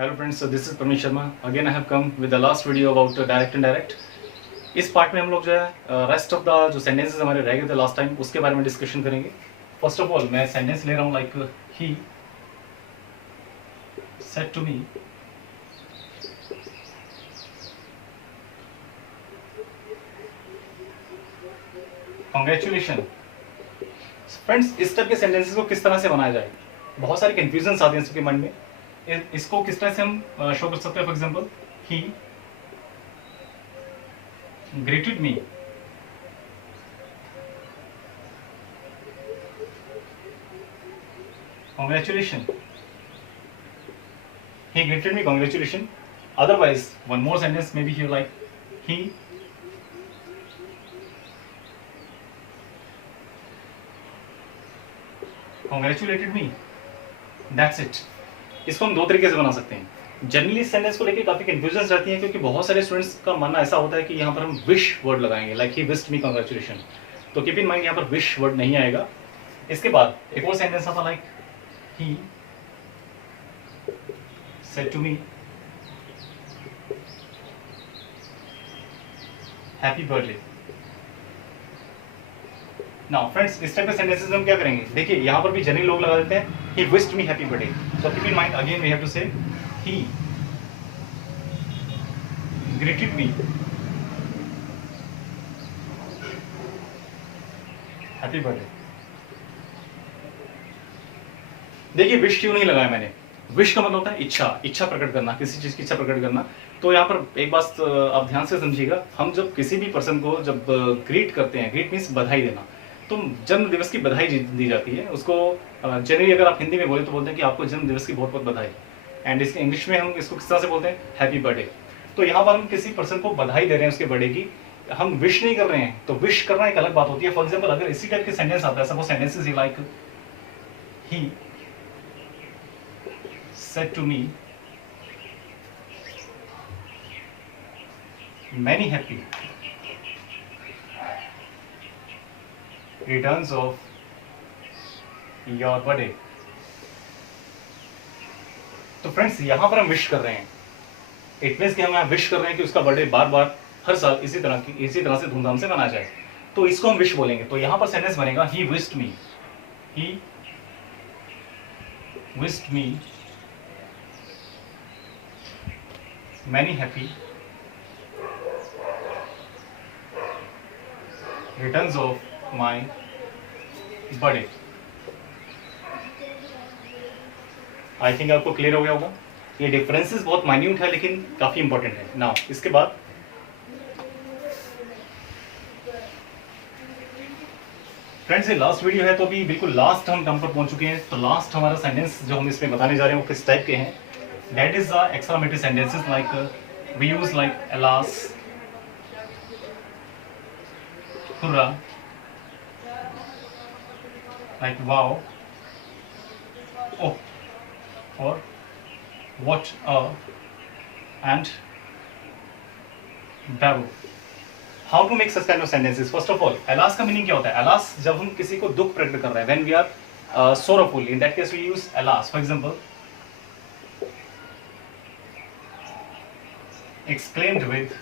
Hello friends, so this is Parmesh Sharma. Again I have come with the last video about direct and direct. इस पार्ट में हम लोग जो है rest of the जो सेंटेंसेस हमारे रह गए थे लास्ट टाइम उसके बारे में डिस्कशन करेंगे. फर्स्ट ऑफ ऑल मैं सेंटेंस ले रहा हूँ like he said to me congratulation. Friends इस टाइप के सेंटेंसेस को किस तरह से बनाया जाए, बहुत सारी कंफ्यूजन आती है सबके मन में. इसको किस तरह से हम शो कर सकते हैं. For example he greeted me, congratulation. he greeted me, congratulations. Otherwise one more sentence maybe here like he congratulated me. That's it. इसको हम दो तरीके से बना सकते हैं. जनरली इस सेंटेंस को लेके काफी कंफ्यूजन रहती है क्योंकि बहुत सारे स्टूडेंट्स का मानना ऐसा होता है कि यहाँ पर हम विश वर्ड लगाएंगे लाइक ही विश्ड मी कांग्रेचुलेशन. तो कीप इन माइंड यहाँ पर विश वर्ड नहीं आएगा. इसके बाद एक और सेंटेंस आता like he said to me happy birthday. Now friends इस टाइप के सेंटेंसेस हम क्या करेंगे. देखिए यहाँ पर भी जनरली लोग लगा देते हैं he wished me happy birthday. So keep in mind again we have to say he greeted me happy birthday. देखिए विश क्यों नहीं लगाया मैंने. विश का मतलब होता है इच्छा प्रकट करना, किसी चीज की इच्छा प्रकट करना. तो यहाँ पर एक बात आप ध्यान से समझिएगा. हम जब किसी भी पर्सन को जब ग्रीट करते हैं, ग्रीट मीन्स बधाई देना, तो जन्म दिवस की बधाई दी जाती है उसको. जनरली अगर आप हिंदी में बोले तो बोलते हैं कि आपको जन्म दिवस की बहुत बहुत बधाई. एंड इसके इंग्लिश में हम इसको किस तरह से बोलते हैं, हैप्पी बर्थडे. तो यहाँ पर हम किसी पर्सन को बधाई दे रहे हैं उसके बर्थडे की, हम विश नहीं कर रहे हैं. तो विश करना एक अलग बात होती है. फॉर एग्जाम्पल अगर इसी टाइप के सेंटेंस आता है, suppose sentences like he said to me many happy returns of your birthday. तो फ्रेंड्स यहां पर हम विश कर रहे हैं. इट मीन्स कि हम यहाँ विश कर रहे हैं कि उसका बर्थडे बार बार हर साल इसी तरह से धूमधाम से मनाया जाए. तो इसको हम विश बोलेंगे. तो यहां पर सेंटेंस बनेगा he wished me, he wished me many happy returns of my birthday. I think आपको क्लियर हो गया होगा. ये डिफरेंसेस बहुत माइन्यूट है लेकिन काफी इंपॉर्टेंट है. नाउ इसके बाद फ्रेंड्स ये लास्ट वीडियो है तो अभी बिल्कुल लास्ट हम टर्म पर पहुंच चुके हैं. तो लास्ट हमारा सेंटेंस जो हम इसमें बताने जा रहे हैं वो किस टाइप के हैं. That is the exclamatory sentences like we use like alas, hurrah, like wow, oh, or what and bravo. How to make such kind of sentences? First of all, alas का meaning क्या होता है. alas जब हम किसी को दुख प्रकट कर रहे हैं, when we are sorrowful, in that case we use alas. For example, exclaimed with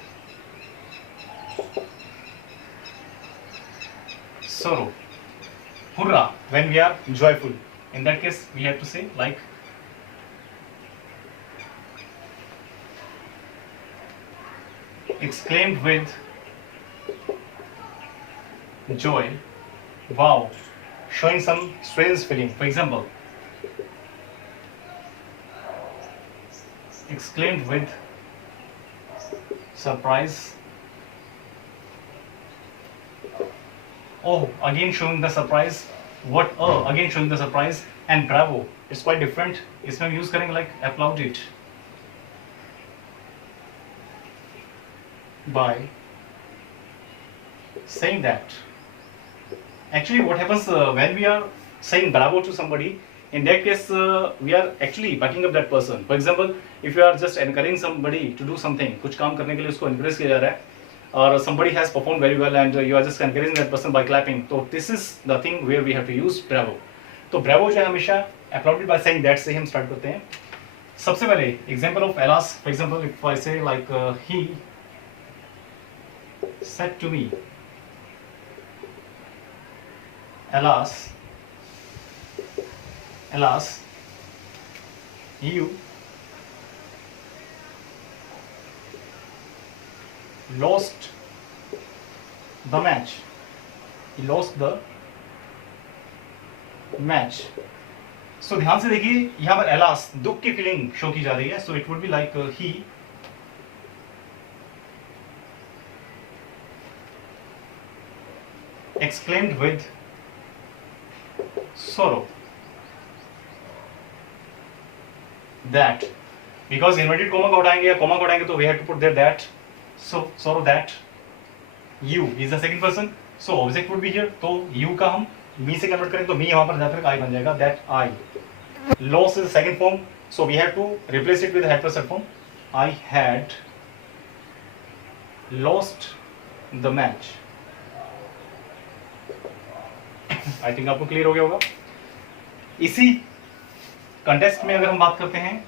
sorrow. Hurrah when we are joyful. In that case we have to say like exclaimed with joy. Wow, showing some strange feeling. For example, exclaimed with surprise. Oh, again showing the surprise. What? Again showing the surprise. And bravo, it's quite different. इसमें हम use करेंगे like applaud it by saying that. Actually, what happens when we are saying bravo to somebody? In that case, we are actually backing up that person. For example, if you are just encouraging somebody to do something, कुछ काम करने के लिए उसको encourage किया जा रहा है, और somebody has performed very well and you are just encouraging that person by clapping. तो this is the thing where we have to use bravo. तो bravo जो है हमेशा applauded by saying that से ही हम start करते हैं. सबसे पहले example of alas, for example if I say like he said to me, Alas, alas, you lost the match. You lost the match. So ध्यान से देखिए यहाँ पर alas दुख की फीलिंग शो की जा रही है. So it would be like he exclaimed with sorrow that, because inverted comma को हटाएंगे या comma को हटाएंगे तो we have to put there that. So sorrow that you is the second person, so object would be here. तो you का हम me से कन्वर्ट करें तो me यहाँ पर जाकर I बन जाएगा, that I. Loss is the second form, so we have to replace it with the had plus form. I had lost the match. I think आपको क्लियर हो गया होगा. इसी कंटेक्स्ट में अगर हम बात करते हैं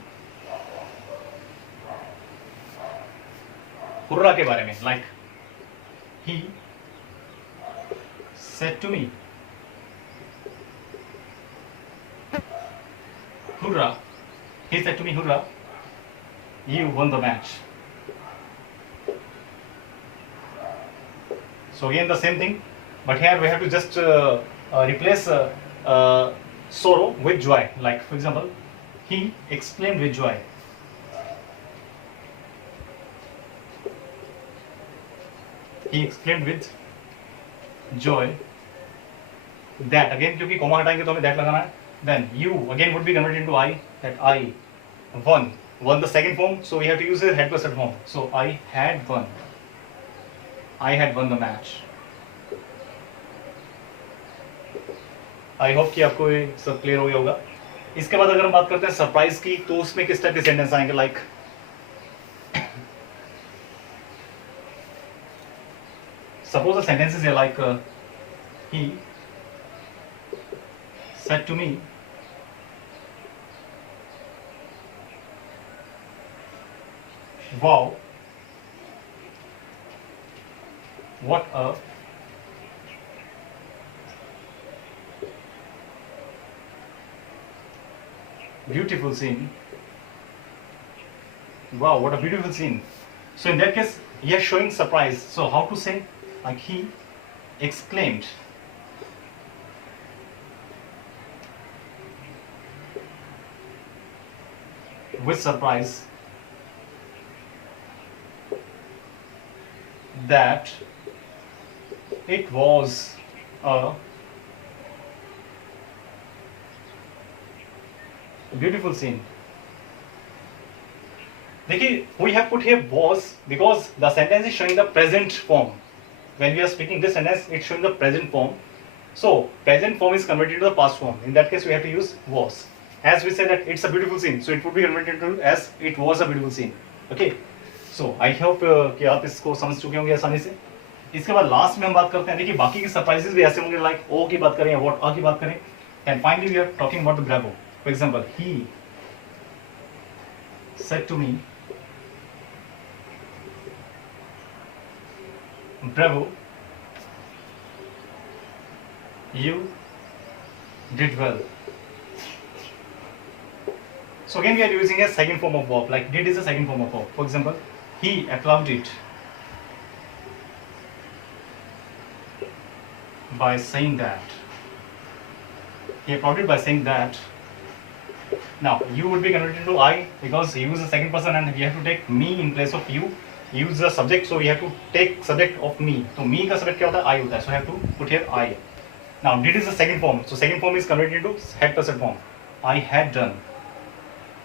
हुर्रा के बारे में, like he said to me hurrah, he said to me hurrah, you won the match. So again the same thing, but here we have to just replace sorrow with joy. Like for example, he exclaimed with joy. He exclaimed with joy that, again क्योंकि कॉमा हटाएंगे तो हमें that लगाना है. Then you again would be converted into I, that I won the second form, so we have to use the had plus that form. So I had won the match. I hope कि आपको ये सब क्लियर हो गया होगा. इसके बाद अगर हम बात करते हैं सरप्राइज की, तो उसमें किस टाइप के सेंटेंस आएंगे, लाइक सपोज द सेंटेंसेस है like he said to me wow what a beautiful scene. Wow, what a beautiful scene. So in that case, he is showing surprise. So how to say, like he exclaimed. With surprise that it was a beautiful scene. देखिए, we have put here was because the sentence is showing the present form. When we are speaking this sentence, it's showing the present form. So present form is converted to the past form. In that case, we have to use was. As we said that it's a beautiful scene, so it would be converted to as it was a beautiful scene. Okay. So I hope कि आप इसको समझ चुके होंगे आसानी से. इसके बाद लास्ट में हम बात करते हैं. देखिए, बाकी के सरप्राइजेस भी ऐसे होंगे, लाइक ओ की बात करें या व्हाट आ की बात करें. And finally, we are talking about the bravo. For example, he said to me, bravo, you did well. So again we are using a second form of verb, like did is a second form of verb. For example, he applauded by saying that. He applauded by saying that. Now you would be converted to I because he was the second person and we have to take me in place of you. Use the subject, so we have to take subject of me. तो me का subject क्या होता है? I होता है. So I have to put here I. Now did is the second form. So second form is converted into had plus form. I had done.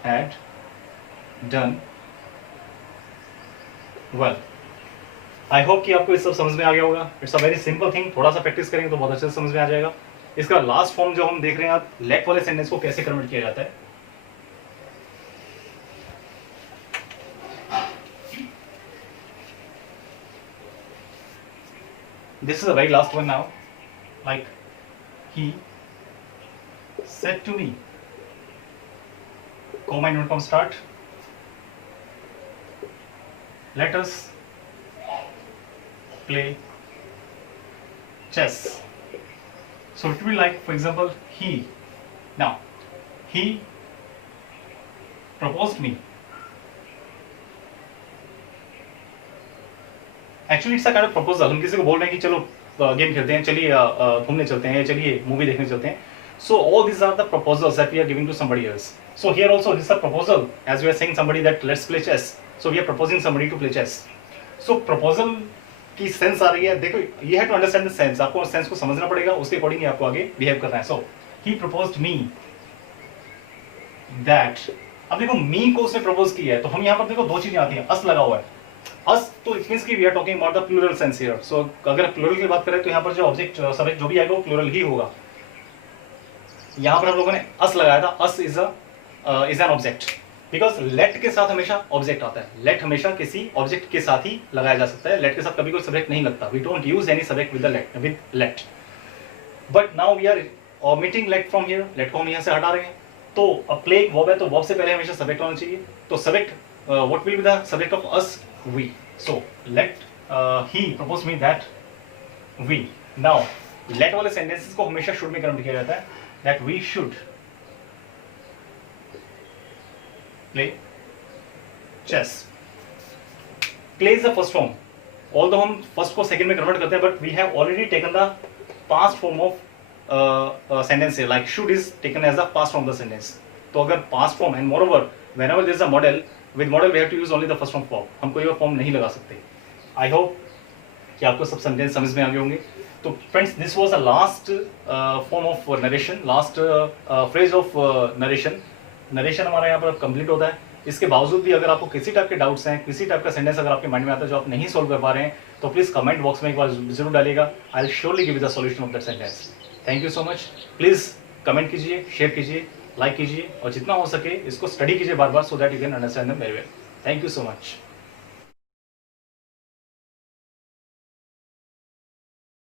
Had done well. I hope कि आपको ये सब समझ में आ गया होगा. It's a very simple thing. थोड़ा सा प्रैक्टिस करेंगे तो बहुत अच्छे से समझ में आ जाएगा. इसका लास्ट फॉर्म जो हम देख रहे हैं आप, लेट वाले सेंटेंस को कैसे कन्वर्ट किया जाता है. This is the very last one now. Like he said to me, co-mind.com start. Let us play chess. So it will be like, for example, he proposed me. Actually it's a kind of proposal. हम किसी को बोल रहे हैं कि चलो गेम खेलते हैं, चलिए घूमने चलते हैं, चलिए मूवी देखने चलते हैं. So all these are the proposals that we are giving to somebody else. So here also this is a proposal, as we are saying somebody that let's play chess. So we are proposing somebody to play chess. So proposal की सेंस आ रही है. देखो you have to understand the sense. आपको सेंस को समझना पड़ेगा, उसके अकॉर्डिंग ही आपको आगे बिहेव करना है. So he proposed me that. अब देखो मी को उसने प्रपोज किया है, तो हम यहाँ पर देखो दो चीजें आती हैं. अस लगा हुआ है. अस तो इट मींस कि we are talking about the plural sense here. So अगर प्लूरल की बात करें तो यहाँ पर जो ऑब्जेक्ट सब्जेक्ट जो भी आएगा वो प्लूरल ही होगा. यहाँ पर हम लोगों ने अस लगाया था. Us is an object because late के साथ हमेशा ऑब्जेक्ट आता है. लेट हमेशा किसी ऑब्जेक्ट के साथ ही लगाया जा सकता है. लेट के साथ कभी कोई सब्जेक्ट नहीं लगता. We don't use any subject with let. But now we are omitting let from here. Let को हम यहाँ से हटा रहे हैं. तो अब प्ले एक वर्ब है, तो वर्ब से पहले हमेशा सब्जेक्ट होना चाहिए. तो subject what will be the subject of us? We. So let he proposed me that we. Now let वाले sentences को हमेशा should में कन्वर्ट किया जाता है. That we should play chess. Play is the first form. Although हम first को second में कन्वर्ट करते हैं, but we have already taken the past form of sentence here. Like should is taken as the past form of the sentence. तो अगर past form and moreover whenever there is a model. With model we have to use only the first form form. हम कोई और फॉर्म नहीं लगा सकते. I hope कि आपको सब सेंटेंस समझ में आ गए होंगे. तो friends this was a last form of narration, last phrase of narration. Narration हमारा यहाँ पर कंप्लीट होता है. इसके बावजूद भी अगर आपको किसी टाइप के डाउट्स हैं, किसी टाइप का सेंटेंस अगर आपके माइंड में आता है जो आप नहीं सॉल्व कर पा रहे हैं, तो प्लीज़ कमेंट बॉक्स में एक बार जरूर डालिएगा. I will surely give you the solution of that sentence. Thank you so much. Please comment कीजिए, शेयर कीजिए, लाइक कीजिए और जितना हो सके इसको स्टडी कीजिए बार बार, so that you can understand them very well. Thank you so much.